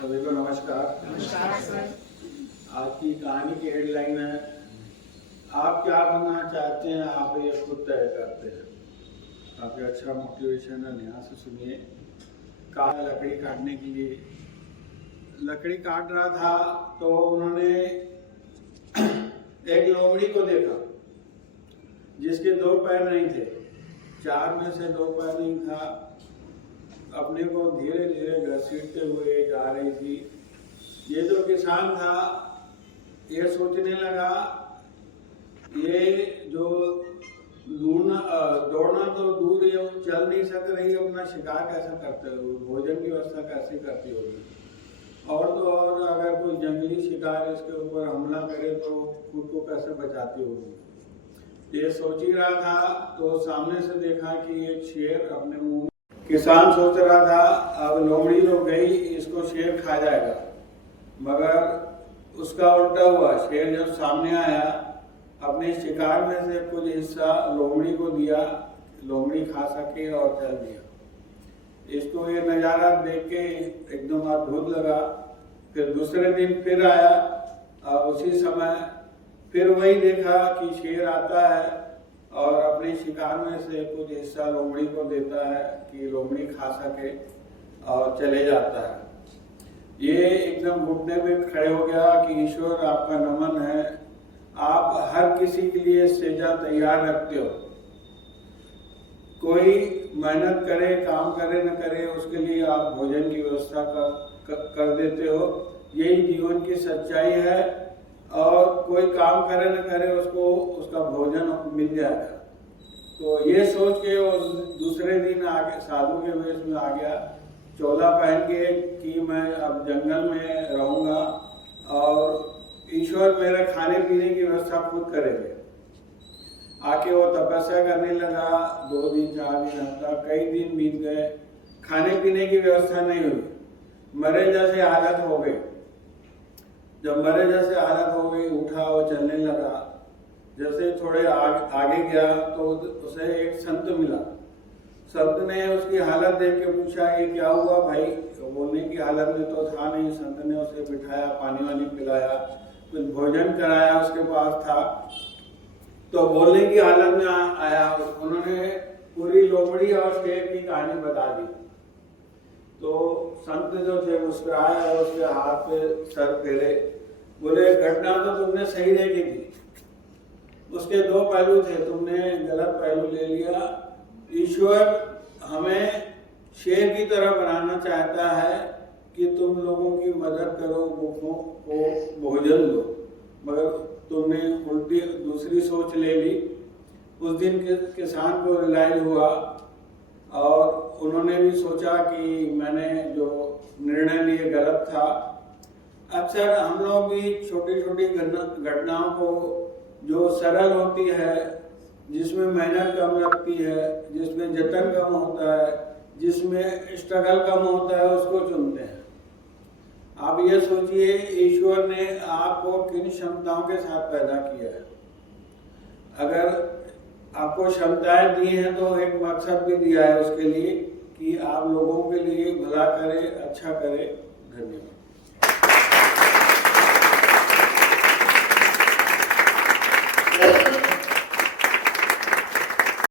सभी को नमस्कार। नमस्कार सर। आज की कहानी की हेडलाइन है, आप क्या बनना चाहते हैं आप ये खुद तय करते हैं। काफ़ी अच्छा मोटिवेशन है, यहाँ से सुनिए। कहा लकड़ी काटने के लिए, लकड़ी काट रहा था तो उन्होंने एक लोमड़ी को देखा जिसके 2 पैर नहीं थे, 4 में से 2 पैर नहीं था। अपने को धीरे धीरे घसीटते हुए जा रही थी। ये जो किसान था ये सोचने लगा, ये जो दौड़ना तो दूर है, चल नहीं सक रही, अपना शिकार कैसे करते हो, भोजन की व्यवस्था कैसे करती होगी। और तो और अगर कोई जंगली शिकार इसके ऊपर हमला करे तो खुद को कैसे बचाती होगी। ये सोच ही रहा था तो सामने से देखा कि एक शेर अपने मुंह। किसान सोच रहा था अब लोमड़ी तो गई, इसको शेर खा जाएगा, मगर उसका उल्टा हुआ। शेर जब सामने आया, अपने शिकार में से कुछ हिस्सा लोमड़ी को दिया, लोमड़ी खा सके और चल दिया। इसको ये नज़ारा देख के एकदम अद्भुत लगा। फिर दूसरे दिन फिर आया, उसी समय फिर वही देखा कि शेर आता है और अपने शिकार में से कुछ हिस्सा लोमड़ी को देता है कि लोमड़ी खा सके और चले जाता है। ये एकदम घुटने पे खड़े हो गया कि ईश्वर आपका नमन है, आप हर किसी के लिए सेजा तैयार रखते हो। कोई मेहनत करे, काम करे न करे, उसके लिए आप भोजन की व्यवस्था कर देते हो। यही जीवन की सच्चाई है। और कोई काम करे न करे, उसको उसका भोजन मिल जाएगा। तो ये सोच के वो दूसरे दिन आगे साधु के वेश में आ गया, चोला पहन के कि मैं अब जंगल में रहूंगा और ईश्वर मेरे खाने पीने की व्यवस्था खुद करेंगे। आके वो तपस्या करने लगा। 2 दिन 4 दिन हफ्ता कई दिन बीत गए, खाने पीने की व्यवस्था नहीं हुई, मरे जैसे हालत हो गई। जब मरे जैसे हालत हो गई, उठा वो चलने लगा। जैसे थोड़े आगे गया तो उसे एक संत मिला। संत ने उसकी हालत देख के पूछा, ये क्या हुआ भाई। तो बोलने की हालत में तो था नहीं। संत ने उसे बिठाया, पानी वानी पिलाया, कुछ भोजन कराया, उसके पास था तो बोलने की हालत में आया। उन्होंने पूरी लोमड़ी और शेर की कहानी बता दी। तो संत जो थे मुस्कुराए और उसके हाथ पे सर फेरे, बोले घटना तो तुमने सही देखी थी, उसके 2 पहलू थे, तुमने गलत पहलू ले लिया। ईश्वर हमें शेर की तरह बनाना चाहता है कि तुम लोगों की मदद करो, भूखों को भोजन दो, मगर तुमने उल्टी दूसरी सोच ले ली। उस दिन किसान को रियलाइज हुआ और उन्होंने भी सोचा कि मैंने जो निर्णय लिए गलत था। अक्सर हम लोग भी छोटी छोटी घटनाओं को जो सरल होती है, जिसमें मेहनत कम लगती है, जिसमें जतन कम होता है, जिसमें स्ट्रगल कम होता है, उसको चुनते हैं। आप ये सोचिए, ईश्वर ने आपको किन क्षमताओं के साथ पैदा किया है। अगर आपको क्षमताएं दी हैं तो एक मकसद भी दिया है उसके लिए कि आप लोगों के लिए भला करे, अच्छा करे। धन्यवाद।